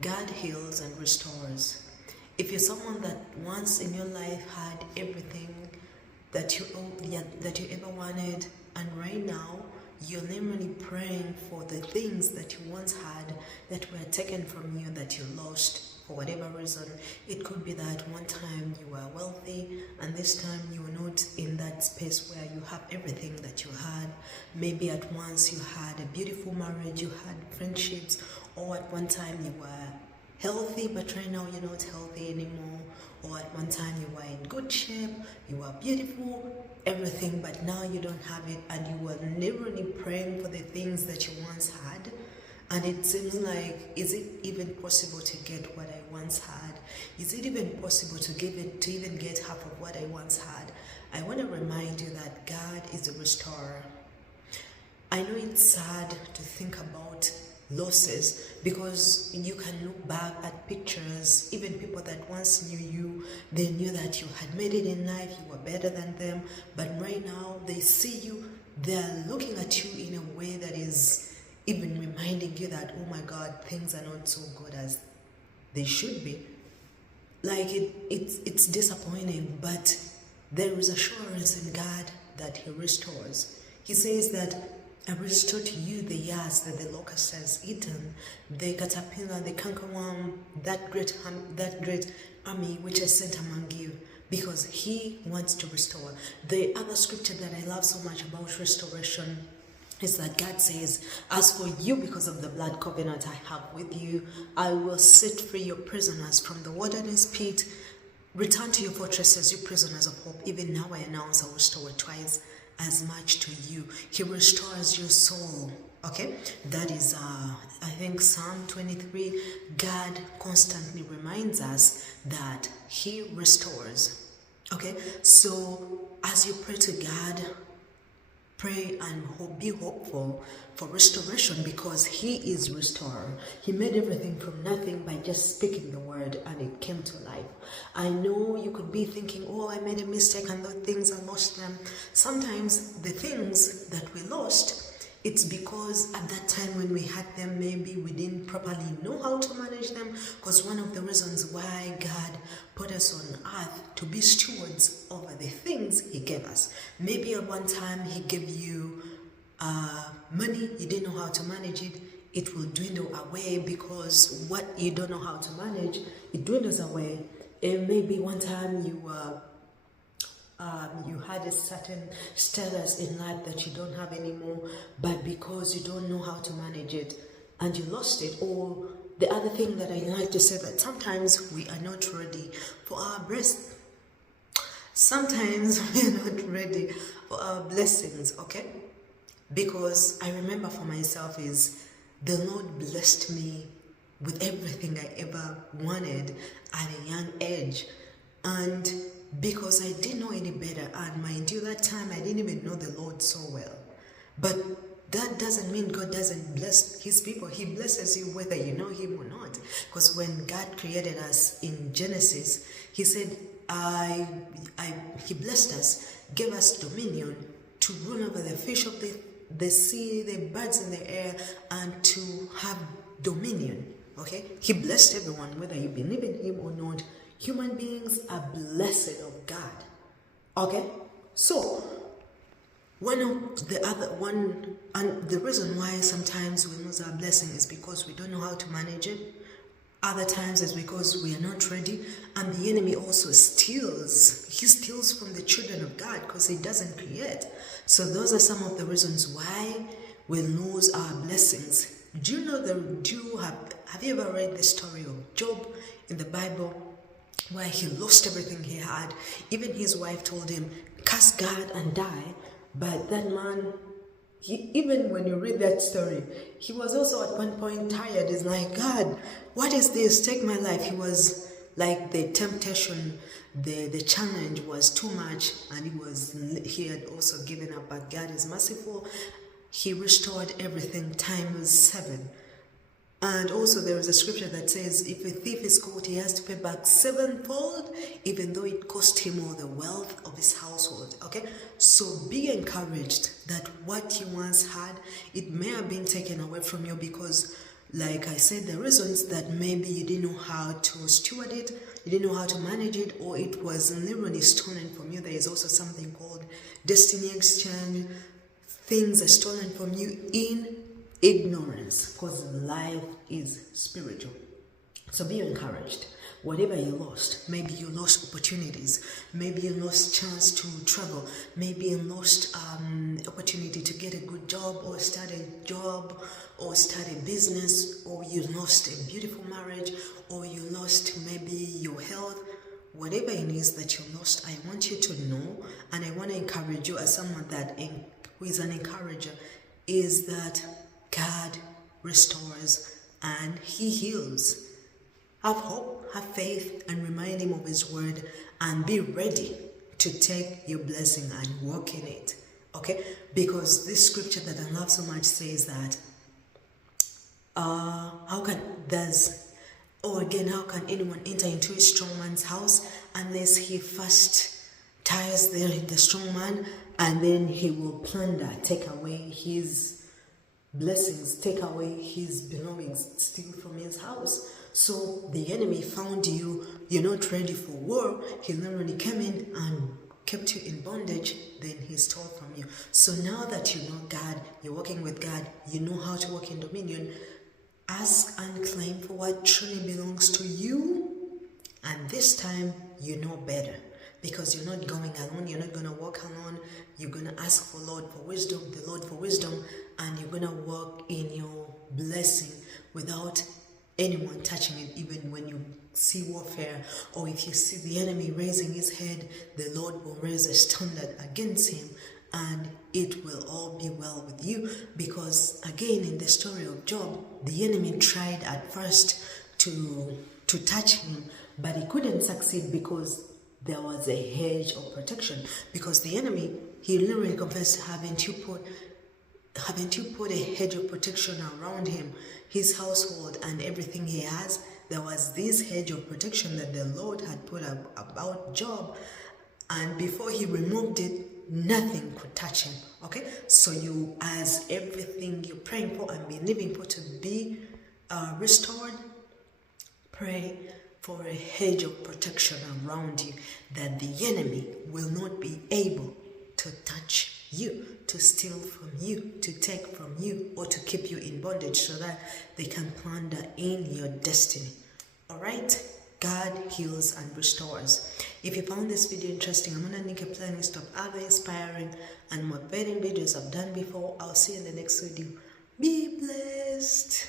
God heals and restores. If you're someone that once in your life had everything that you ever wanted, and right now you're literally praying for the things that you once had that were taken from you, that you lost for whatever reason. It could be that one time you were wealthy and this time you were not in that space where you have everything that you had. Maybe at once you had a beautiful marriage, you had friendships, or at one time you were healthy, but right now you're not healthy anymore. Or at one time you were in good shape, you were beautiful, everything, but now you don't have it, and you were literally praying for the things that you once had. And it seems like, is it even possible to get what I once had? Is it even possible to even get half of what I once had? I want to remind you that God is a restorer. I know it's sad to think about losses, because you can look back at pictures, even people that once knew you, they knew that you had made it in life, you were better than them, but right now they see you, they're looking at you in a way that is even reminding you that, oh my God, things are not so good as they should be. Like it's disappointing, but there is assurance in God that He restores. He says that I restore to you the years that the locust has eaten, the caterpillar, the cankerworm, that great army which I sent among you, because He wants to restore. The other scripture that I love so much about restoration is that God says, as for you, because of the blood covenant I have with you, I will set free your prisoners from the wilderness pit. Return to your fortresses, you prisoners of hope. Even now I announce I will restore twice as much to you. He restores your soul. Okay, that is I think Psalm 23. God constantly reminds us that He restores. Okay, so as you pray to God, pray and be hopeful for restoration, because He is restorer. He made everything from nothing by just speaking the word, and it came to life. I know you could be thinking, oh, I made a mistake and those things, I lost them. Sometimes the things that we lost, it's because at that time when we had them, maybe we didn't properly know how to manage them, because one of the reasons why God put us on earth to be stewards over the things He gave us. Maybe at one time He gave you money, you didn't know how to manage it, it will dwindle away, because what you don't know how to manage, it dwindles away. And maybe one time you had a certain status in life that you don't have anymore, but because you don't know how to manage it and you lost it. Or the other thing that I like to say, that sometimes we are not ready for our breast. Sometimes we are not ready for our blessings, okay? Because I remember for myself is the Lord blessed me with everything I ever wanted at a young age. And because I didn't know any better, and mind you, that time I didn't even know the Lord so well. But that doesn't mean God doesn't bless His people. He blesses you whether you know Him or not. Because when God created us in Genesis, He said, He blessed us, gave us dominion to rule over the fish of the sea, the birds in the air, and to have dominion. Okay? He blessed everyone, whether you believe in Him or not. Human beings are blessed of God. Okay? So, and the reason why sometimes we lose our blessing is because we don't know how to manage it. Other times is because we are not ready. And the enemy also steals. He steals from the children of God because he doesn't create. So those are some of the reasons why we lose our blessings. Do you know have you ever read the story of Job in the Bible, where he lost everything he had? Even his wife told him, curse God and die. But that man, even when you read that story, he was also at one point tired. He's like, God, what is this? Take my life. He was like, the temptation, the challenge was too much, and he had also given up. But God is merciful. He restored everything times 7. And also there is a scripture that says, if a thief is caught, he has to pay back 7-fold, even though it cost him all the wealth of his household. Okay? So be encouraged that what you once had, it may have been taken away from you, because Like I said, the reasons that maybe you didn't know how to steward it, you didn't know how to manage it, or it was literally stolen from you. There is also something called destiny exchange. Things are stolen from you in ignorance, because life is spiritual. So be encouraged. Whatever you lost, maybe you lost opportunities, maybe you lost chance to travel, maybe you lost opportunity to get a good job, or start a job, or start a business, or you lost a beautiful marriage, or you lost maybe your health. Whatever it is that you lost, I want you to know, and I want to encourage you as someone who is an encourager, is that God restores and He heals. Have hope, have faith, and remind Him of His word, and be ready to take your blessing and walk in it. Okay? Because this scripture that I love so much says that, how can anyone enter into a strong man's house unless he first tires the strong man, and then he will plunder, take away his blessings, take away his belongings, steal from his house. So the enemy found you're not ready for war. He literally came in and kept you in bondage, then he stole from you. So now that you know God, you're walking with God, you know how to walk in dominion, ask and claim for what truly belongs to you. And this time you know better, because you're not going alone, you're not going to walk alone. You're going to ask for the Lord for wisdom, and you're going to walk in your blessing without anyone touching it. Even when you see warfare, or if you see the enemy raising his head, the Lord will raise a standard against him, and it will all be well with you. Because again, in the story of Job, the enemy tried at first to touch him, but he couldn't succeed because there was a hedge of protection. Because the enemy, he literally confessed, haven't you put a hedge of protection around him, his household, and everything he has? There was this hedge of protection that the Lord had put up about Job, and before he removed it, nothing could touch him. Okay, so you, as everything you're praying for and believing for to be restored, pray for a hedge of protection around you, that the enemy will not be able to touch you, to steal from you, to take from you, or to keep you in bondage, so that they can plunder in your destiny. All right? God heals and restores. If you found this video interesting, I'm going to link a playlist of other inspiring and motivating videos I've done before. I'll see you in the next video. Be blessed.